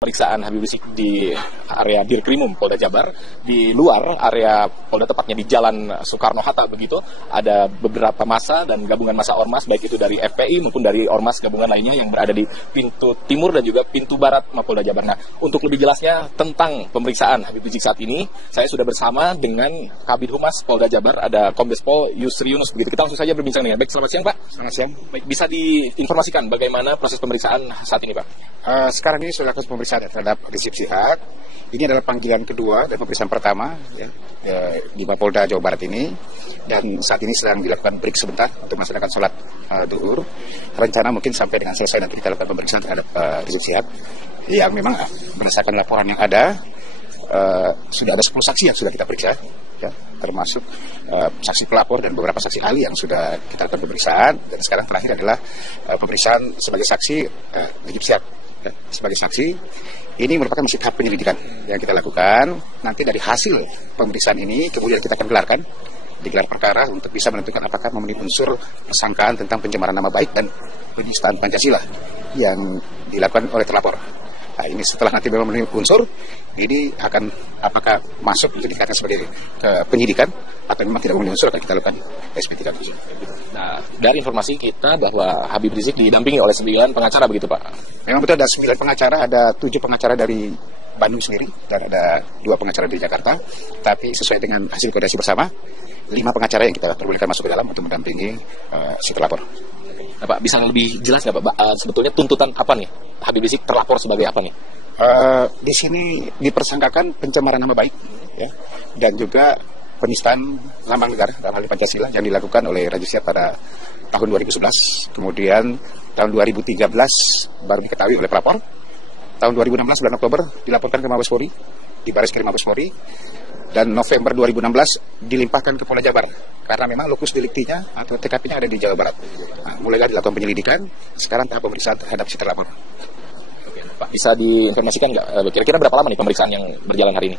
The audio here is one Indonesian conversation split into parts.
Pemeriksaan Habib Rizik di area Dirkrimum Polda Jabar, di luar area Polda, tepatnya di Jalan Soekarno-Hatta begitu, ada beberapa massa dan gabungan massa ormas, baik itu dari FPI maupun dari ormas gabungan lainnya yang berada di pintu timur dan juga pintu barat Mapolda Jabar. Nah, untuk lebih jelasnya tentang pemeriksaan Habib Rizik saat ini, saya sudah bersama dengan Kabid Humas Polda Jabar, ada Kombes Pol Yusri Yunus begitu. Kita langsung saja berbincang dengan. Baik, selamat siang Pak. Selamat siang. Baik, bisa diinformasikan bagaimana proses pemeriksaan saat ini Pak? Sekarang ini sudah lakukan pemeriksaan terhadap Rizik Syihab. Ini adalah panggilan kedua dan pemeriksaan pertama di Mapolda Jawa Barat ini. Dan saat ini sedang dilakukan break sebentar untuk melaksanakan sholat duhur. Rencana mungkin sampai dengan selesai nanti kita lakukan pemeriksaan terhadap Rizik Syihab. Yang memang berdasarkan laporan yang ada, sudah ada 10 saksi yang sudah kita periksa, ya, termasuk saksi pelapor dan beberapa saksi ahli yang sudah kita lakukan pemeriksaan. Dan sekarang terakhir adalah pemeriksaan sebagai saksi Rizik Syihab. Ya, sebagai saksi, ini merupakan masih tahap penyelidikan yang kita lakukan. Nanti dari hasil pemeriksaan ini kemudian kita akan digelar perkara untuk bisa menentukan apakah memenuhi unsur persangkaan tentang pencemaran nama baik dan penistaan Pancasila yang dilakukan oleh terlapor. Nah, ini setelah nanti memang memenuhi unsur, ini akan apakah masuk untuk dikatakan sebagai penyidikan atau memang tidak memenuhi unsur, akan kita lakukan SP 3. Nah, dari informasi kita bahwa Habib Rizik didampingi oleh 9 pengacara begitu Pak? Memang betul ada 9 pengacara, ada 7 pengacara dari Bandung sendiri dan ada 2 pengacara dari Jakarta. Tapi sesuai dengan hasil koordinasi bersama, 5 pengacara yang kita perbolehkan masuk ke dalam untuk mendampingi si terlapor. Nah, Pak, bisa lebih jelas nggak Pak, sebetulnya tuntutan apa nih Habib Rizik terlapor sebagai apa nih? Di sini dipersangkakan pencemaran nama baik, ya, dan juga penistaan lambang negara dalam hal Pancasila yang dilakukan oleh Rizik Syihab pada tahun 2011. Kemudian tahun 2013 baru diketahui oleh pelapor. Tahun 2016 bulan Oktober dilaporkan ke Mabes Polri, di Bareskrim Mabes Polri, dan November 2016 dilimpahkan ke Polda Jabar karena memang lokus deliktinya atau TKP-nya ada di Jawa Barat. Nah, mulailah dilakukan penyelidikan. Sekarang tahap pemeriksaan terhadap si terlapor. Pak, bisa diinformasikan nggak kira-kira berapa lama nih pemeriksaan yang berjalan hari ini?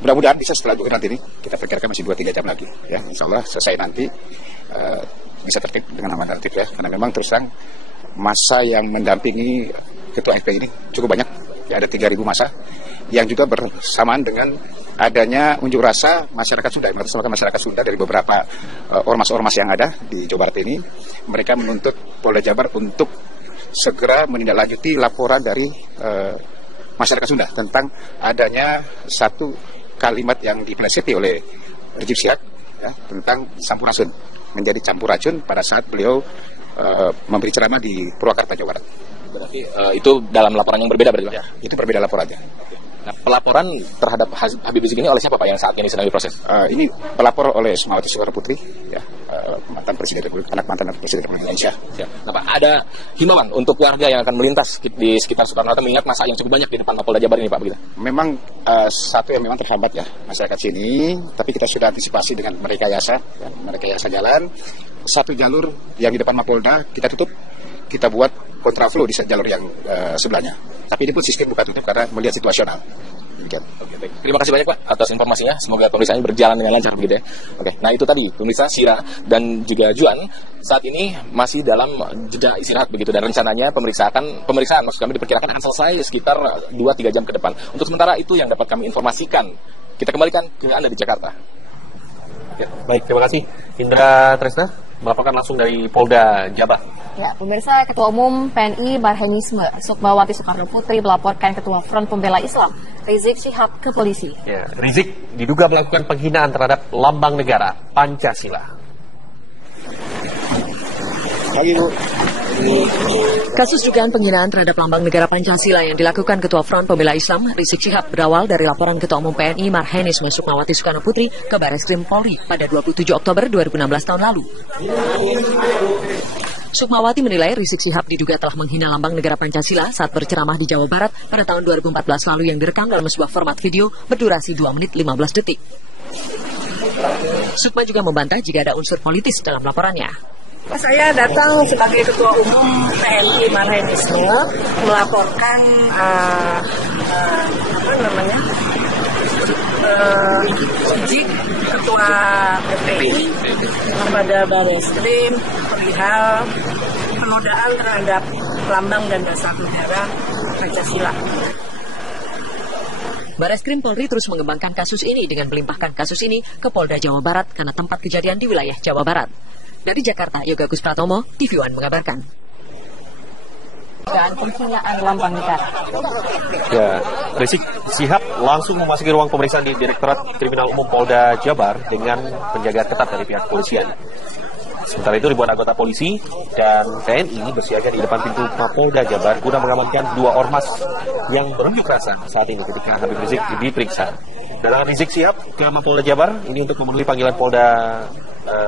Mudah-mudahan bisa setelah duhur nanti ini. Kita perkirakan masih 2-3 jam lagi, ya. Insya Allah selesai nanti bisa tertib dengan aman dan tertib, ya. Karena memang terus terang massa yang mendampingi Ketua FPI ini cukup banyak, ya, ada 3.000 massa yang juga bersamaan dengan adanya unjuk rasa masyarakat Sunda, mengatasnamakan masyarakat Sunda dari beberapa ormas-ormas yang ada di Jawa Barat ini. Mereka menuntut Polda Jabar untuk segera menindaklanjuti laporan dari masyarakat Sunda tentang adanya satu kalimat yang dipeleseti oleh Rizik Syihab, ya, tentang sampurasun, menjadi campur racun pada saat beliau memberi ceramah di Purwakarta, Jawa Barat. Berarti itu dalam laporan yang berbeda berarti? Ya, itu berbeda laporannya. Nah, pelaporan terhadap Habib Rizik ini oleh siapa Pak yang saat ini sedang diproses? Ini pelapor oleh Sukmawati Soekarno Putri, ya, mantan Presiden Republik, anak mantan Presiden Republik Indonesia. Ya. Nah, Pak, ada himbauan untuk warga yang akan melintas di sekitar Soekarno-Hatta mengingat masa yang cukup banyak di depan Mapolda Jabar ini Pak begitu? Memang satu yang memang terhambat, ya, masyarakat sini, tapi kita sudah antisipasi dengan merekayasa jalan. Satu jalur yang di depan Mapolda kita tutup, kita buat kontraflow di jalur yang sebelahnya. Tapi ini pun sistem buka tutup karena melihat situasional. Oke, baik. Terima kasih banyak Pak atas informasinya. Semoga pemeriksaannya berjalan dengan lancar begitu ya. Oke, nah itu tadi pemirsa Sira dan juga Juan saat ini masih dalam jeda istirahat begitu, dan rencananya pemeriksaan maksud kami diperkirakan akan selesai sekitar 2-3 jam ke depan. Untuk sementara itu yang dapat kami informasikan. Kita kembalikan ke Anda di Jakarta. Ya, baik, terima kasih Indra Tresna melaporkan langsung dari Polda Jabar. Ya, pemirsa, Ketua Umum PNI Marhenisme Sukmawati Soekarno Putri melaporkan Ketua Front Pembela Islam Rizik Syihab ke polisi. Ya, Rizik diduga melakukan penghinaan terhadap lambang negara Pancasila. Kasus dugaan penghinaan terhadap lambang negara Pancasila yang dilakukan Ketua Front Pembela Islam Rizik Syihab berawal dari laporan Ketua Umum PNI Marhenisme Sukmawati Soekarno Putri ke Bareskrim Polri pada 27 Oktober 2016 tahun lalu. Sukmawati menilai Rizik Syihab diduga telah menghina lambang negara Pancasila saat berceramah di Jawa Barat pada tahun 2014 lalu yang direkam dalam sebuah format video berdurasi 2 menit 15 detik. Sukma juga membantah jika ada unsur politis dalam laporannya. Saya datang sebagai Ketua Umum PNI Marhenisme melaporkan Rizik Ketua FPI kepada Bareskrim perihal penodaan terhadap lambang dan dasar negara Pancasila. Bareskrim Polri terus mengembangkan kasus ini dengan melimpahkan kasus ini ke Polda Jawa Barat karena tempat kejadian di wilayah Jawa Barat. Dari Jakarta, Yoga Gus Pratomo, TV One mengabarkan. Dugaan penghinaan lambang negara. Ya, Rizik Syihab langsung memasuki ruang pemeriksaan di Direktorat Kriminal Umum Polda Jabar dengan penjagaan ketat dari pihak kepolisian. Sementara itu ribuan anggota polisi dan TNI bersiaga di depan pintu Mapolda Jabar guna mengamankan 2 ormas yang berunjuk rasa saat ini ketika Habib Rizik diperiksa. Dalam Rizik Syihab ke Mapolda Jabar ini untuk memenuhi panggilan Polda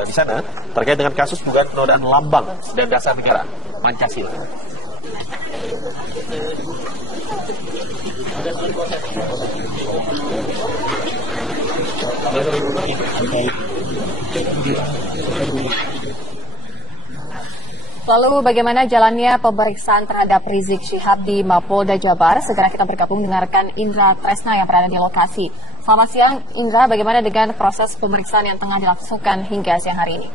di sana terkait dengan kasus dugaan penodaan lambang dan dasar negara Pancasila. Lalu bagaimana jalannya pemeriksaan terhadap Rizik Syihab di Mapolda Jabar? Segera kita bergabung dengan rekan Indra Tresna yang berada di lokasi. Selamat siang, Indra. Bagaimana dengan proses pemeriksaan yang tengah dilakukan hingga siang hari ini?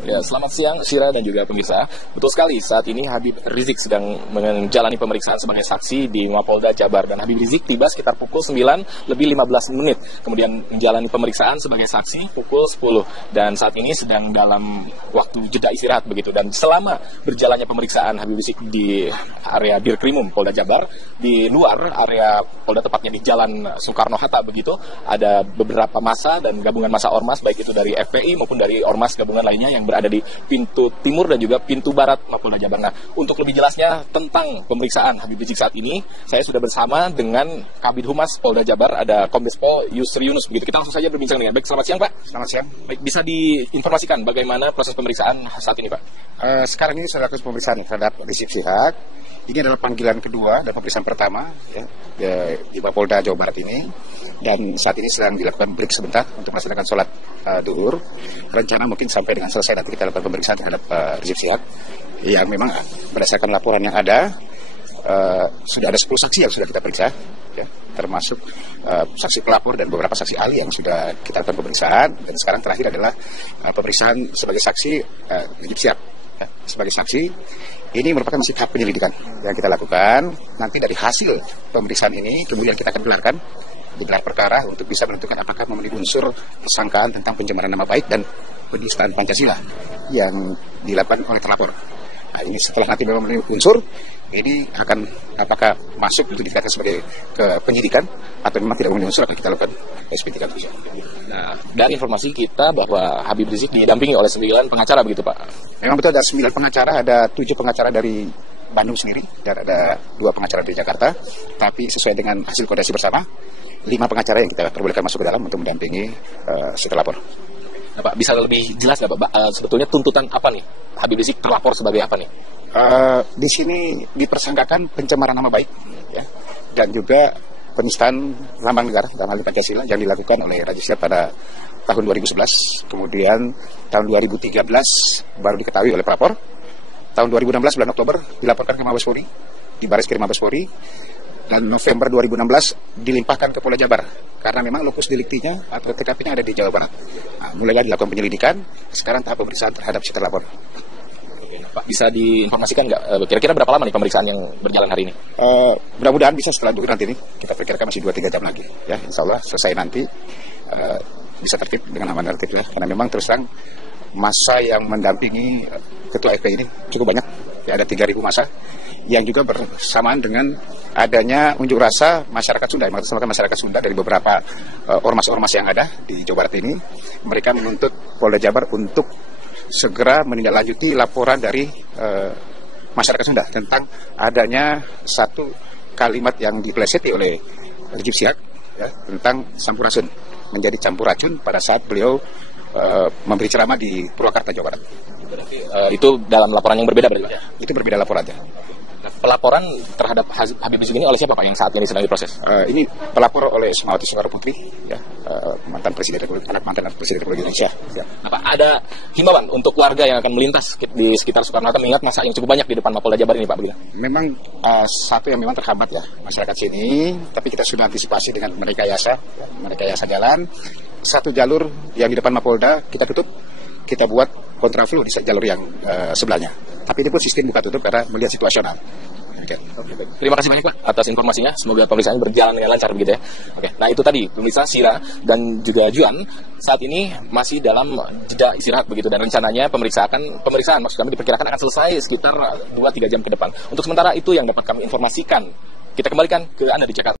Ya, selamat siang Syira dan juga pemirsa. Betul sekali, saat ini Habib Rizik sedang menjalani pemeriksaan sebagai saksi di Mapolda Jabar. Dan Habib Rizik tiba sekitar pukul 9 lebih 15 menit. Kemudian menjalani pemeriksaan sebagai saksi pukul 10. Dan saat ini sedang dalam waktu jeda istirahat begitu. Dan selama berjalannya pemeriksaan Habib Rizik di area Dirkrimum Polda Jabar, di luar area Polda tepatnya di Jalan Soekarno-Hatta begitu, ada beberapa massa dan gabungan massa ormas baik itu dari FPI maupun dari ormas gabungan lainnya yang berada di pintu timur dan juga pintu barat Mapolda Jabar. Nah, untuk lebih jelasnya tentang pemeriksaan Habib Rizik saat ini, saya sudah bersama dengan Kabid Humas Polda Jabar, ada Kombes Pol Yusri Yunus. Begitu, kita langsung saja berbincang dengan. Baik, selamat siang Pak. Selamat siang. Baik, bisa diinformasikan bagaimana proses pemeriksaan saat ini Pak? Sekarang ini saya lakukan pemeriksaan terhadap Rizik Syihab. Ini adalah panggilan kedua dan pemeriksaan pertama ya, di Mapolda Jawa Barat ini. Dan saat ini sedang dilakukan break sebentar untuk melaksanakan sholat duhur. Rencana mungkin sampai dengan selesai nanti kita lakukan pemeriksaan terhadap Rizik Syihab. Yang memang berdasarkan laporan yang ada, sudah ada 10 saksi yang sudah kita periksa, ya, termasuk saksi pelapor dan beberapa saksi ahli yang sudah kita lakukan pemeriksaan. Dan sekarang terakhir adalah pemeriksaan sebagai saksi Rizik Syihab. Ya, sebagai saksi, ini merupakan masih tahap penyelidikan yang kita lakukan. Nanti dari hasil pemeriksaan ini kemudian kita akan gelar perkara untuk bisa menentukan apakah memenuhi unsur persangkaan tentang pencemaran nama baik dan penistaan Pancasila yang dilakukan oleh terlapor. Nah, ini setelah nanti memang memenuhi unsur, ini akan apakah masuk untuk dikatakan sebagai penyidikan atau memang tidak memenuhi unsur akan kita lakukan SP3. Nah, dari informasi kita bahwa Habib Rizik didampingi oleh 9 pengacara begitu Pak? Memang betul ada 9 pengacara, ada 7 pengacara dari Bandung sendiri dan ada 2 pengacara dari Jakarta. Tapi sesuai dengan hasil koordinasi bersama, 5 pengacara yang kita perbolehkan masuk ke dalam untuk mendampingi si terlapor. Nah, Pak, bisa lebih jelas nggak Pak, sebetulnya tuntutan apa nih? Habib Rizik terlapor sebagai apa nih? Di sini dipersangkakan pencemaran nama baik, ya, dan juga penistaan lambang negara dalam hal Pancasila yang dilakukan oleh Rizik Syihab pada tahun 2011, kemudian tahun 2013 baru diketahui oleh pelapor. Tahun 2016 bulan Oktober dilaporkan ke Mabes Polri, di Bareskrim Mabes Polri, dan November 2016 dilimpahkan ke Polda Jabar karena memang lokus deliktinya atau TKP-nya ada di Jawa Barat. Nah, mulai dilakukan penyelidikan, sekarang tahap pemeriksaan terhadap si terlapor. Pak, bisa diinformasikan nggak kira-kira berapa lama nih pemeriksaan yang berjalan hari ini? Mudah-mudahan bisa setelah duhur nanti ini, kita perkirakan masih 2-3 jam lagi. Ya, insya Allah selesai nanti bisa tertib dengan aman dan tertib ya. Karena memang terus terang masa yang mendampingi Ketua FPI ini cukup banyak. Ya, ada 3.000 masa yang juga bersamaan dengan adanya unjuk rasa masyarakat Sunda, masyarakat Sunda dari beberapa ormas-ormas yang ada di Jawa Barat ini. Mereka menuntut Polda Jabar untuk segera menindaklanjuti laporan dari masyarakat Sunda tentang adanya satu kalimat yang dipeleseti oleh Rizik Syihab ya, tentang sampurasun, menjadi campur racun pada saat beliau memberi ceramah di Purwakarta, Jawa Barat. Berarti itu dalam laporan yang berbeda berarti? Ya, itu berbeda laporannya. Pelaporan terhadap Habib Rizik ini oleh siapa Pak yang saat ini sedang diproses? Ini pelapor oleh Soekmawati Soekarno Putri, ya, mantan Presiden Republik Indonesia. Ya. Apa ada himbauan untuk warga yang akan melintas di sekitar Soekarno-Hatta mengingat masa yang cukup banyak di depan Mapolda Jabar ini Pak? Memang satu yang memang terhambat ya masyarakat sini, tapi kita sudah antisipasi dengan merekayasa jalan. Satu jalur yang di depan Mapolda kita tutup, kita buat kontraflow di jalur yang sebelahnya. Tapi ini pun sistem buka tutup karena melihat situasional. demikian. Terima kasih banyak Pak atas informasinya. Semoga pemeriksaan berjalan dengan lancar begitu ya. Oke, nah itu tadi pemirsa Sira dan juga Juan saat ini masih dalam jeda istirahat begitu, dan rencananya pemeriksaan maksud kami diperkirakan akan selesai sekitar 2-3 jam ke depan. Untuk sementara itu yang dapat kami informasikan. Kita kembalikan ke Anda di Jakarta.